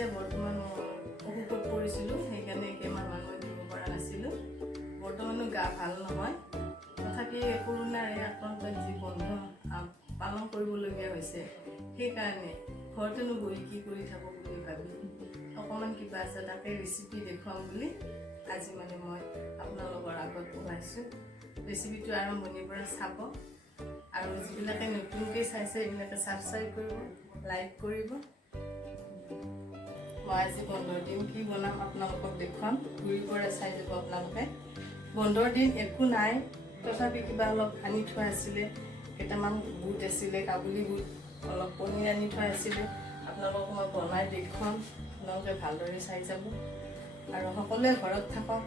এতিয়া বৰ্তমান অসুখত পৰিছিলোঁ, সেইকাৰণে কেইমাহমান মই দিব পৰা নাছিলোঁ। বৰ্তমানো গা ভাল নহয়, তথাপি কৰোণাৰ এই আক্ৰান্তত যি বন্ধ পালন কৰিবলগীয়া হৈছে, সেইকাৰণে ঘৰতেনো বহি কি কৰি থাকোঁ বুলি ভাবি অকণমান কিবা আছে তাকে ৰেচিপি দেখুৱাম বুলি আজি মানে মই আপোনালোকৰ আগত ওলাইছোঁ। ৰেচিপিটো আৰম্ভণিৰ পৰা চাব আৰু যিবিলাকে নতুনকৈ চাইছে এইবিলাকে ছাবস্ক্ৰাইব কৰিব, লাইক কৰিব। মই আজি বন্ধৰ দিন কি বনাম আপোনালোকক দেখুৱাম, ঘূৰি পৰা চাই যাব আপোনালোকে। বন্ধৰ দিন একো নাই, তথাপি কিবা অলপ আনি থোৱা আছিলে, কেইটামান বুট আছিলে, কাবুলি বুট, অলপ পনীৰ আনি থোৱা আছিলে। আপোনালোকক মই বনাই দেখুৱাম, আপোনালোকে ভালদৰে চাই যাব আৰু সকলোৱে ঘৰত থাকক।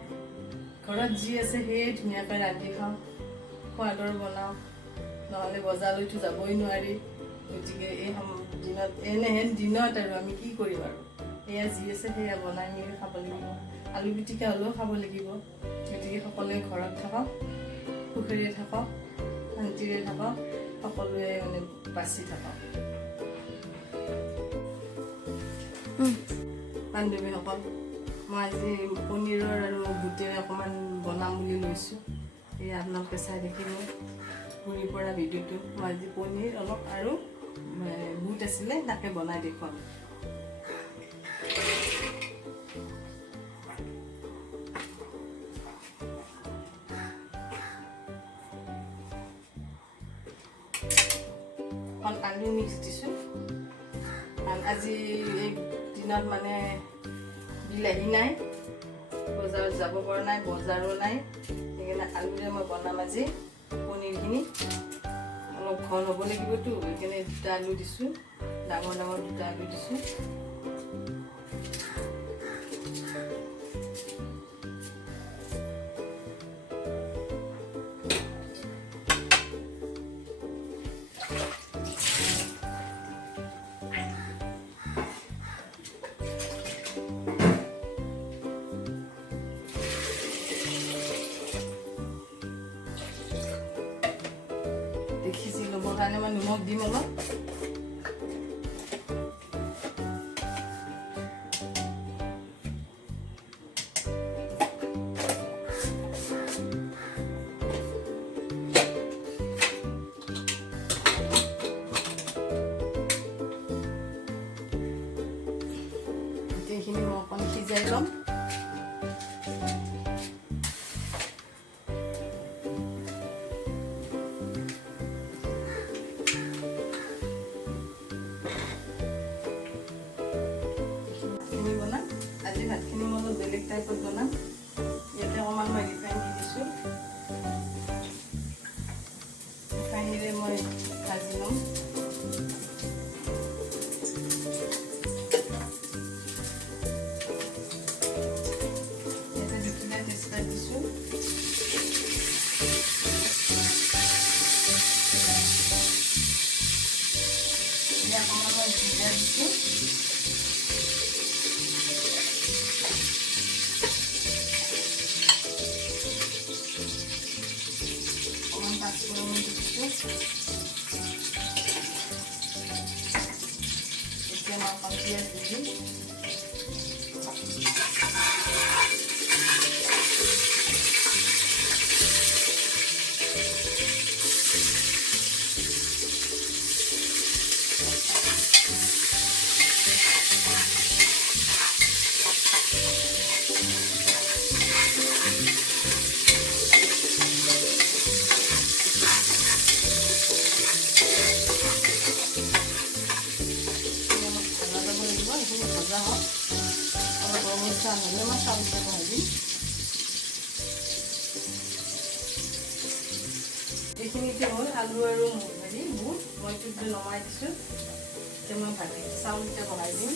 ঘৰত যি আছে সেয়ে ধুনীয়াকৈ ৰান্ধি খাওঁ, সোৱাদৰ বনাওঁ, নহ'লে বজাৰলৈতো যাবই নোৱাৰি। গতিকে এই দিনত এনেহেন দিনত আৰু আমি কি কৰিম আৰু, সেয়া যি আছে সেয়া বনাই মেলি খাব লাগিব। আলু পিটিকা হ'লেও খাব লাগিব। গতিকে সকলোৱে ঘৰত থাকক, সুখেৰে থাকক, শান্তিৰে থাকক, সকলোৱে মানে বাচি থাকক। বান্ধৱীসকল, মই আজি পনীৰৰ আৰু বুটেৰে অকণমান বনাম বুলি লৈছোঁ। এই আপোনালোকে চাই থাকিব ঘূৰি পৰা ভিডিঅ'টো। মই আজি পনীৰ অলপ আৰু বুট আছিলে তাকে বনাই দেখুৱাম। অকণ আলু মিক্স দিছোঁ। আজি এই দিনত মানে বিলাহী নাই, বজাৰত যাব পৰা নাই, বজাৰো নাই, সেইকাৰণে আলুৰে মই বনাম আজি পনীৰখিনি। অলপ ঘন হ'ব লাগিবতো, সেইকাৰণে দুটা আলু দিছোঁ, ডাঙৰ ডাঙৰ দুটা আলু দিছোঁ। সিজি ল'বৰ কাৰণে মই নিমখ দিম অলপ। গোটেইখিনি মই অকণ সিজাই ল'ম। আজি ভাতখিনি মই অলপ বেলেগ টাইপত বনাম। ইয়াতে অকণমান মই ৰিফাইন দি দিছোঁ, ৰিফাইনেৰে মই ভাজি ল'ম। ইয়াতে দুখিলা তেজপাত দিছোঁ, ইয়াত অকণমান মই জিৰা দিছোঁ, পাঁচফোৰণ দিছোঁ। এতিয়া মই অকণ পিঁয়াজ দি দিম। ভজা হওক, অলপ ৰঙচুৱা হ'লে মই চাউলটো ভাজিম। এইখিনিতে হ'ল আলু আৰু বুট, মই এইটো নমাই দিছোঁ। এতিয়া মই ভাজি চাউলকেইটা বহাই দিম।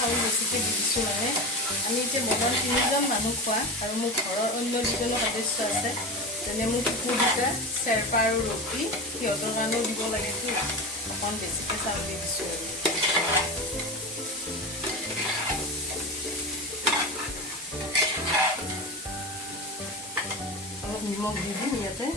চাউল বেছিকৈ দি দিছোঁ। মানে আমি এতিয়া বজাৰত 3জন মানুহ খোৱা আৰু মোৰ ঘৰৰ অন্য যিজনো সদস্য আছে, তেনে মোৰ কুকুৰ দুটা চেৰপা আৰু ৰুটি সিহঁতৰ কাৰণেও দিব লাগেতো অকণ বেছিকৈ চাউল দি দিছোঁ আৰু অলপ নিমখ দি দিম ইয়াতে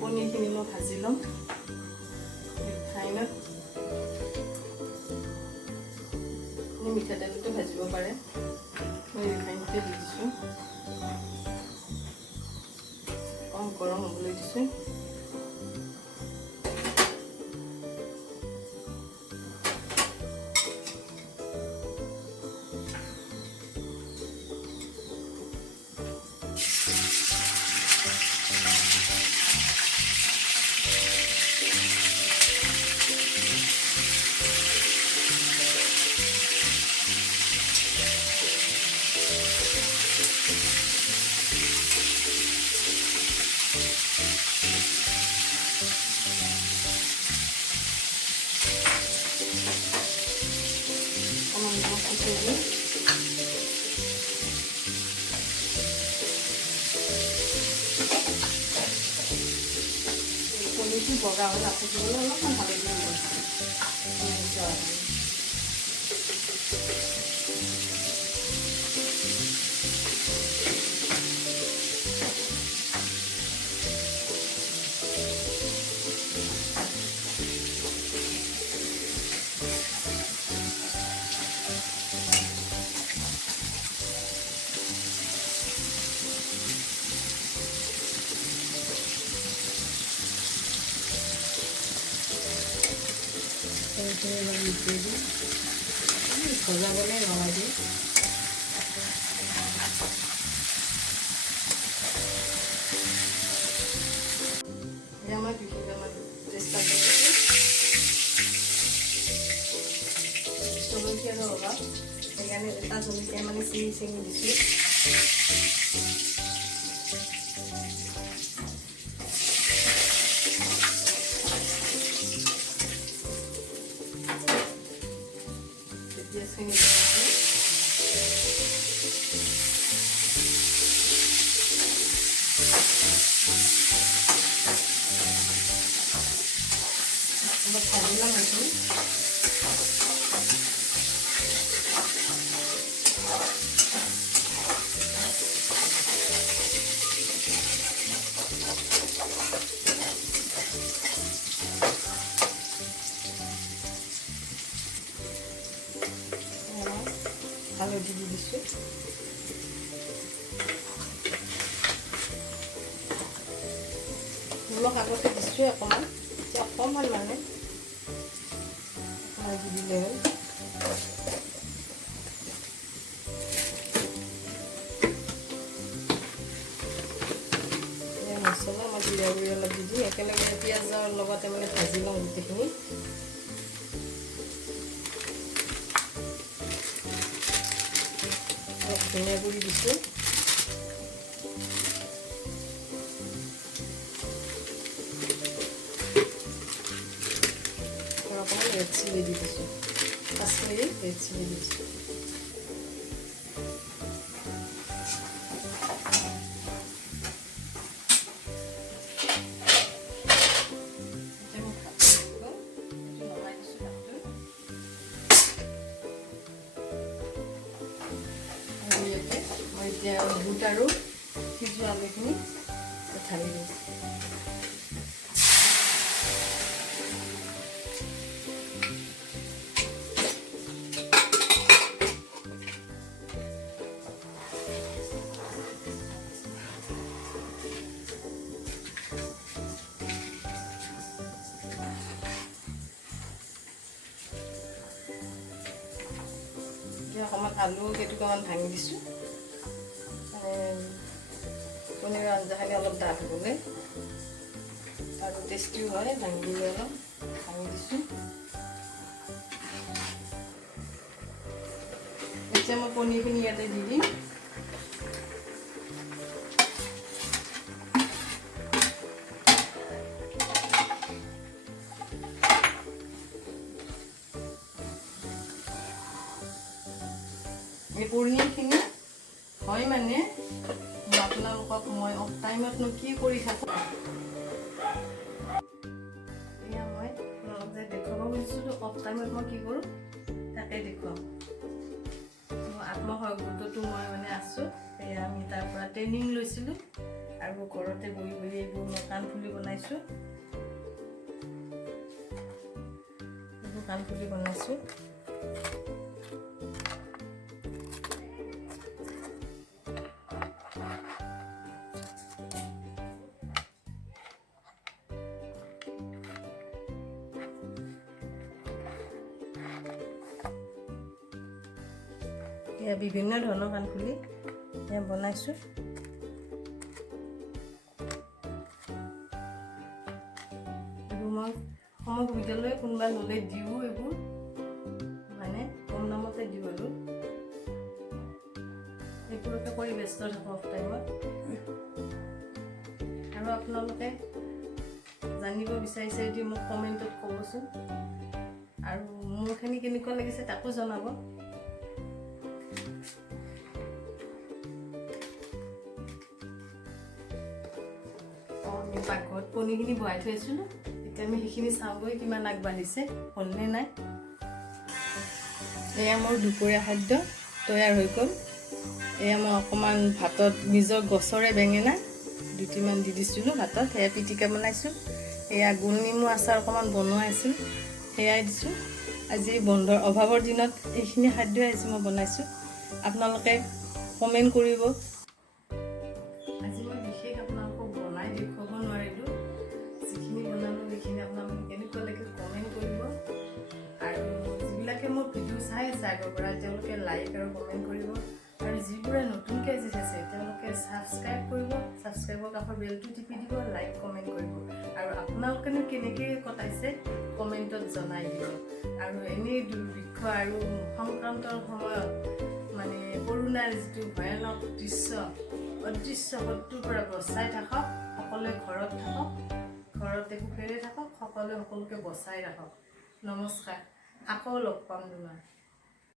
পনীৰখিনি মই ভাজি ল'ম ৰিফাইনত মিঠাতেলতে ভাজিব পাৰে মই ৰিফাইনতে দি দিছোঁ কম গৰম হ'বলৈ দিছোঁ পনীৰটো বগা হৈ নাথাকিবলৈ অলপমান হালধি দিব সজাবলৈ লগাই দিওঁ আমাৰ বিশেষকৈ চেষ্টা কৰিছোঁ জলকীয়া অলপ সেইকাৰণে এটা জলকীয়া মানে চিঙি দিছোঁ ভাজিলাম এইটো হালধি দি দিছোঁ নিমখ আগতে দিছোঁ অকণমান এতিয়া অকণমান মানে দি দিলে হ'ল মছলা মই জিৰা গুড়ি অলপ দি দিওঁ একেলগে পিঁয়াজৰ লগতে মানে ভাজি লওঁ গোটেইখিনি অলপ ধনিয়া গুড়ি দিছোঁ ৰেড চিলি দি দিছোঁ কাশ্মীৰী ৰেড চিলি দিছোঁ মই এতিয়া বুট আৰু সিজোৱা আলুখিনি ঢালি দিছোঁ অকণমান আলু কেইটুকুৰামান ভাঙি দিছোঁ পনীৰৰ আঞ্জাখিনি অলপ ডাঠ হ'বলৈ আৰু টেষ্টিও হয় ভাঙি দিলে অলপ ভাঙি দিছোঁ এতিয়া মই কণীখিনি ইয়াতে দি দিম। এই পনীৰখিনি হয় মানে আপোনালোকক মই অফ টাইমতনো কি কৰি থাকোঁ, এয়া মই আপোনালোক যে দেখুৱাব খুজিছিলোঁ অফ টাইমত মই কি কৰোঁ তাকে দেখুৱাম। আত্মসহায়ক গোটতো মই মানে আছোঁ, সেয়া আমি তাৰ পৰা ট্ৰেইনিং লৈছিলোঁ আৰু ঘৰতে বহি বহি এইবোৰ মই কাণফুলি বনাইছোঁ, এইবোৰ কাণফুলি বনাইছোঁ। এয়া বিভিন্ন ধৰণৰ কাণফুলি এয়া বনাইছোঁ। এইবোৰ মই সমগ্ৰ বিদ্যালয় কোনোবা ল'লে দিওঁ, এইবোৰ মানে কম দামতে দিওঁ আৰু এইবোৰকে কৰি ব্যস্ত থাকোঁ অফ টাইমত। আৰু আপোনালোকে জানিব বিচাৰিছে যদি মোক কমেণ্টত ক'বচোন, আৰু মোৰখিনি কেনেকুৱা লাগিছে তাকো জনাব। পাকঘৰত কণীখিনি বহাই থৈ আছিলোঁ, এতিয়া আমি সেইখিনি চাওঁগৈ কিমান আগবাঢ়িছে, হ'লনে নাই। এয়া মোৰ দুপৰীয়া খাদ্য তৈয়াৰ হৈ গ'ল। এয়া মই অকণমান ভাতত নিজৰ গছৰে বেঙেনা দুটিমান দি দিছিলোঁ ভাতত, সেয়া পিটিকা বনাইছোঁ। এয়া গোল নেমু আচাৰ অকণমান বনোৱা আছিল, সেয়াই দিছোঁ। আজি বন্ধৰ অভাৱৰ দিনত এইখিনি খাদ্যই আজি মই বনাইছোঁ, আপোনালোকে কমেণ্ট কৰিব। আজি মই বিশেষ আপোনালোকক বনাই দেখুৱাব নোৱাৰিলোঁ, যিখিনি বনালোঁ সেইখিনি আপোনালোকে কেনেকুৱা লাগে কমেণ্ট কৰিব। আৰু যিবিলাকে মোৰ ভিডিঅ' চাই আছে আগৰ পৰা তেওঁলোকে লাইক আৰু কমেণ্ট কৰিব, আৰু যিবোৰে নতুনকৈ আজি চাইছে তেওঁলোকে ছাবস্ক্ৰাইব কৰিব, ছাবস্ক্ৰাইবৰ কাষৰ বেলটো টিপি দিব, লাইক কমেণ্ট কৰিব। আৰু আপোনালোকেনো কেনেকৈ কটাইছে কমেণ্টত জনাই দিব। আৰু এনেই দুৰ্ভিক্ষ আৰু সংক্ৰান্তৰ সময়ত মানে কৰোণাৰ যিটো ভয়ানক অদৃশ্য শত্ৰুৰ পৰা বচাই থাকক, সকলোৱে ঘৰত থাকক, ঘৰতে সুখেৰে থাকক, সকলোৱে সকলোকে বচাই ৰাখক। নমস্কাৰ, আকৌ লগ পাম তোমাৰ।